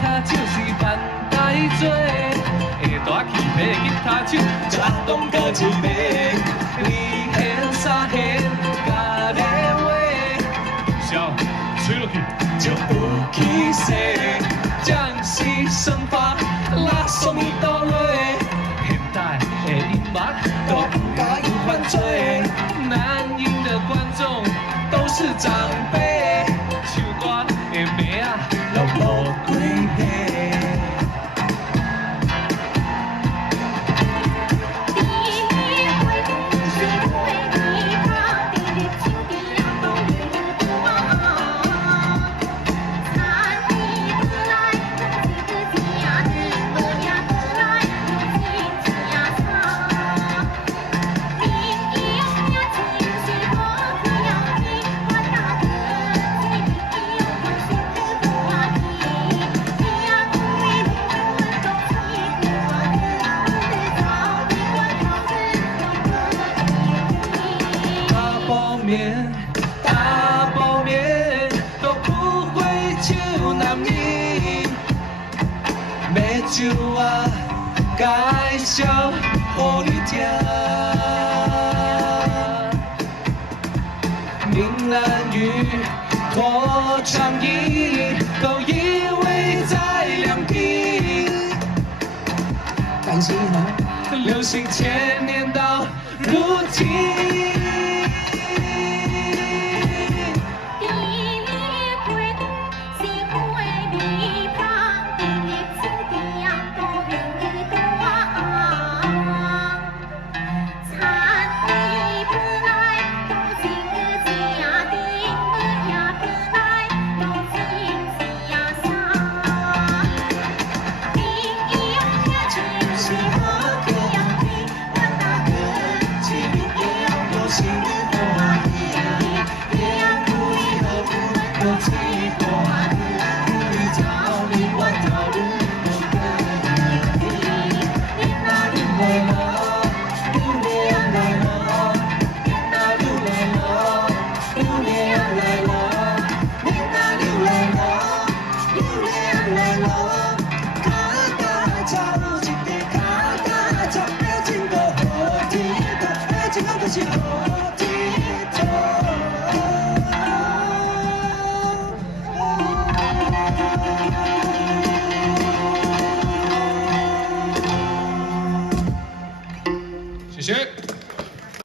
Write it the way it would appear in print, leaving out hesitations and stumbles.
他就是万代做，会大气的吉他手，才当到一个。二弦三弦加个话，笑吹落去就有气势，将是生发拉送你到落。现代的音乐都不该有犯罪，难赢的观众都是长辈，唱歌的名啊都无几个。大包面都不会就难饮，要酒啊介绍予你听。闽南语、拖长音都以为在两地，但是呢，流行千年到如今。来了。